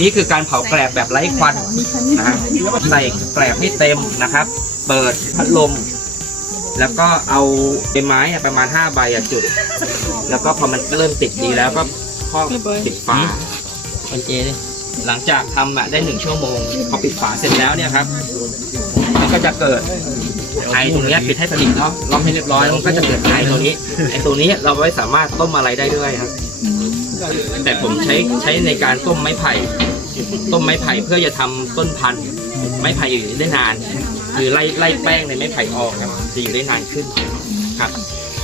นี่คือการเผาแกลบแบบไร้ควันนะฮะใส่แกลบให้เต็มนะครับ เปิดพัดลม แล้วก็เอาใบไม้อะประมาณ 5 ใบอะจุด แล้วก็พอมันเริ่มติดดีแล้วก็ครอบปิดฝามันเจดิหลังจากทำอะได้หนึ่งชั่วโมงพอปิดฝาเสร็จแล้วเนี่ยครับ มันก็จะเกิดไอตรงเนี้ยปิดให้สนิทเนาะล็อกให้เรียบร้อยแล้วมันก็จะเกิดไอตัวนี้ไอตัวนี้เราไว้สามารถต้มอะไรได้ด้วยครับ แต่ผมใช้ใช้ในการต้มไม้ไผ่ ต้มไม้ไผ่เพื่อจะทำต้นพันธุ์ไม้ไผ่อยู่ได้นาน คือไล่ไล่แป้งในไม้ไผ่ออกครับจะอยู่ได้นานขึ้นครับ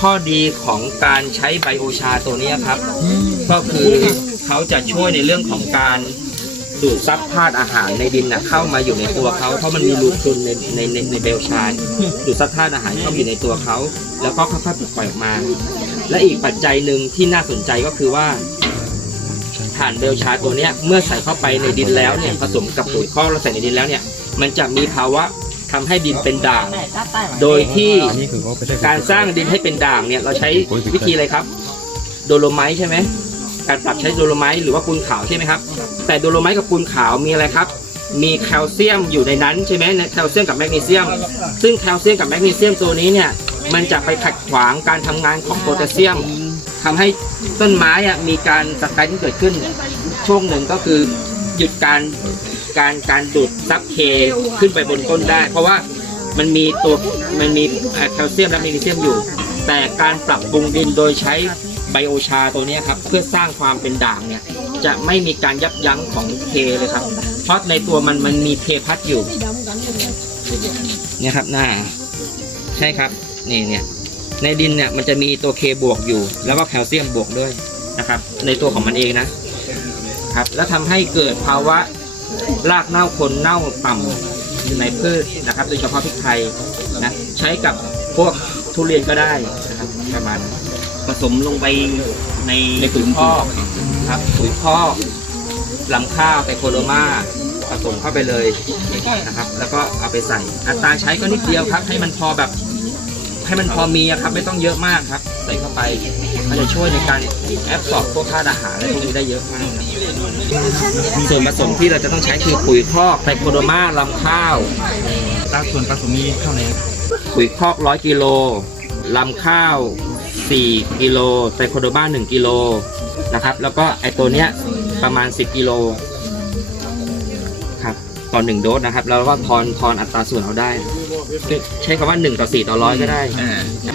ข้อดีของการใช้ไบโอชาตัวนี้ครับ ก็คือเขาจะช่วยในเรื่องของการดูดซับธาตุอาหารในดินนะเข้ามาอยู่ในตัวเขาเพราะมันมีรูพรุนในในในในเบลชายดูดซับธาตุอาหารเข้ามาอยู่ในตัวเขาแล้วก็ค่อยๆปล่อยออกมา และอีกปัจจัยหนึ่งที่น่าสนใจก็คือว่า ถ่านเบลชาตัวเนี้ยเมื่อใส่เข้าไปในดินแล้วเนี่ยผสมกับปุ๋ยคอกแล้วใส่ในดินแล้วเนี่ยมันจะมีภาวะทำให้ดินเป็นด่าง โดยที่การสร้างดินให้เป็นด่างเนี่ยเราใช้วิธีอะไรครับ โดโลไมต์ใช่ไหมการปรับใช้โดโลไมต์หรือว่าปูนขาวใช่ไหมครับ แต่โดโลไมต์กับปูนขาวมีอะไรครับ มีแคลเซียมอยู่ในนั้นใช่ไหมแคลเซียมกับแมกนีเซียม ซึ่งแคลเซียมกับแมกนีเซียมตัวนี้เนี่ยมันจะไปขัดขวางการทำงานของโพแทสเซียม ทำให้ต้นไม้อะมีการสแตนที่เกิดขึ้น ช่วงหนึ่งก็คือหยุดการการการดูดซับเคขึ้นไปบนต้นได้ เพราะว่ามันมีตัวมันมีเอ่อแคลเซียมและแมกนีเซียมอยู่ แต่การปรับปรุงดินโดยใช้ไบโอชาตัวเนี้ยครับเพื่อสร้างความเป็นด่างเนี่ยจะไม่มีการยับยั้งของเคเลยครับ เพราะในตัวมันมันมีเคพัดอยู่เนี่ยครับหน้า ใช่ครับ นี่เนี่ย ในดินเนี่ยมันจะมีตัวเคบวกอยู่ แล้วก็แคลเซียมบวกด้วยนะครับ ในตัวของมันเองนะครับ แล้วทำให้เกิดภาวะรากเน่าคนเน่าต่ำอยู่ในพืชนะครับ โดยเฉพาะพริกไทยนะใช้กับพวกทุเรียนก็ได้นะครับประมาณผสมลงไปในในปุ๋ยคอกครับปุ๋ยคอกลำข้าวไตโคโดมาผสมเข้าไปเลยนะครับ แล้วก็เอาไปใส่อัตราใช้ก็นิดเดียวครับ ให้มันพอแบบ ให้มันพอมีอะครับ ไม่ต้องเยอะมากครับ ใส่เข้าไป มันจะช่วยในการแอบสอบพวกธาตุอาหารอะไรพวกนี้ได้เยอะมากครับส่วนผสมที่เราจะต้องใช้คือปุ๋ยคอกไตโคโดมาลำข้าวตาส่วนผสมมีเท่าไหร่ปุ๋ยคอกร้อยกิโลลำข้าวสี่กิโลไตโคโดมาหนึ่งกิโลนะครับ แล้วก็ไอตัวเนี้ยประมาณสิบกิโลครับต่อหนึ่งโดสนะครับ แล้วก็ทอนทอนอัตราส่วนเอาได้คือ ใช้คำว่าหนึ่งต่อสี่ต่อร้อยก็ได้ อ่า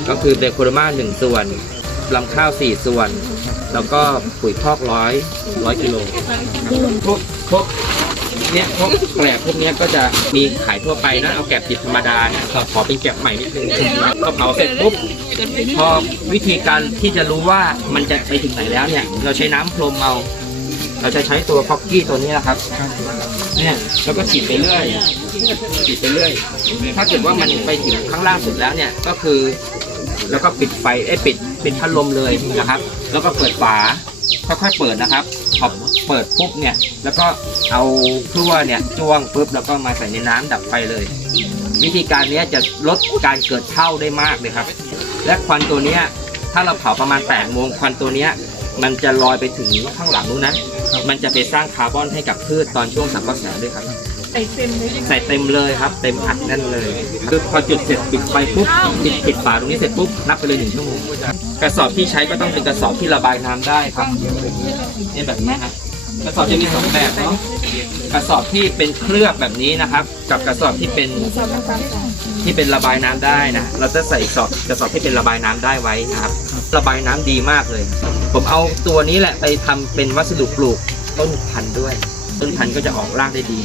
ก็คือไตโคโดมาหนึ่งส่วนลำข้าวสี่ส่วน แล้วก็ปุ๋ยคอกร้อยร้อยกิโลพวกพวกเนี้ยพวกแกลบพวกเนี้ยก็จะมีขายทั่วไปนะเอาแกลบดิบธรรมดาเนี่ยขอเป็นแกลบใหม่นิดนึงพอเผาเสร็จปุ๊บพอวิธีการที่จะรู้ว่ามันจะไปถึงไหนแล้วเนี่ย เราใช้น้ำพรมเอา เราจะใช้ตัวฟอกกี้ตัวนี้นะครับเนี่ยแล้วก็ฉีดไปเรื่อยฉีดไปเรื่อย ถ้าเกิดว่ามันไปถึงข้างล่างสุดแล้วเนี่ยก็คือ แล้วก็ปิดไฟเอ้ปิดปิดพัดลมเลยนะครับ แล้วก็เปิดฝาค่อยๆเปิดนะครับพอเปิดปุ๊บเนี่ย แล้วก็เอาพลั่วเนี่ยจ้วงปุ๊บแล้วก็มาใส่ในน้ำดับไฟเลย วิธีการนี้จะลดการเกิดเท่าได้มากเลยครับ และควันตัวนี้ถ้าเราเผาประมาณ8โมงควันตัวนี้ มันจะลอยไปถึงข้างหลังนู้นนะ มันจะไปสร้างคาร์บอนให้กับพืชตอนช่วงสังเคราะห์แสงด้วยครับใส่เต็มเลยครับ เต็มอัดแน่นเลยคือพอจุดเสร็จปิดไฟปุ๊บปิดปิดฝาตรงนี้เสร็จปุ๊บนับไปเลยหนึ่งชั่วโมงกระสอบที่ใช้ก็ต้องเป็นกระสอบที่ระบายน้ำได้ครับนี่แบบนี้ครับกระสอบจะมีสองแบบเนาะกระสอบที่เป็นเคลือบแบบนี้นะครับ กับกระสอบที่เป็นที่เป็นระบายน้ำได้นะ เราจะใส่สอบกระสอบที่เป็นระบายน้ำได้ไว้นะครับ ระบายน้ำดีมากเลย ผมเอาตัวนี้แหละไปทำเป็นวัสดุปลูกต้นพันธุ์ด้วย ต้นพันธุ์ก็จะออกรากได้ดี